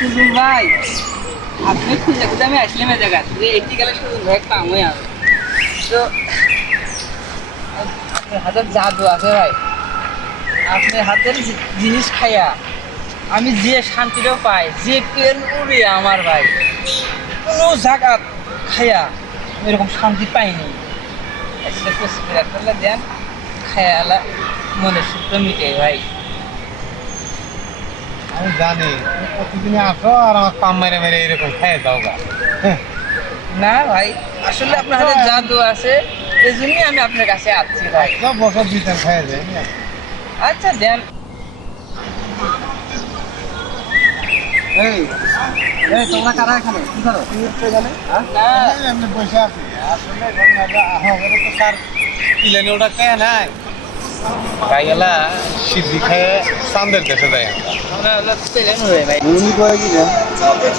সুজন ভাই, আপনি খুঁজে খুঁজে আমি আসলাম এই জায়গা যে এটি গেলে সুজন ভাই পামই আর তো আপনার হাতের জাদু আছে ভাই। আপনার হাতের জিনিস খাইয়া আমি যে শান্তিটাও পাই, যে পেন উড়ে আমার ভাই, কোনো জায়গা খাইয়া আমি এরকম শান্তি পাইনি। একটা করলে দেন খায়ালা মনে সুপ্ত মিটে ভাই। আমি জানি তুমি প্রতিদিনই আসো আর আমার পাম মেরে মেরে এরকম খেয়ে দাও গা। না ভাই, আসলে আপনার হাতে জাদু আছে, এই জন্যই আমি আপনার কাছে আসছি ভাই। সব বছর দিতেন খেয়ে যায় আচ্ছা দেন। তোমরা কারা এখানে কি করো? না এমনি বসে আছি আসলে ঘটনাটা তো স্যার কিলেনি ওটা খেয়ে নাই খাই গেলা সিদ্ধি খেয়ে চান্দের দেশে যায় আমরা হলো প্লেন হয়ে ভাই। আমরা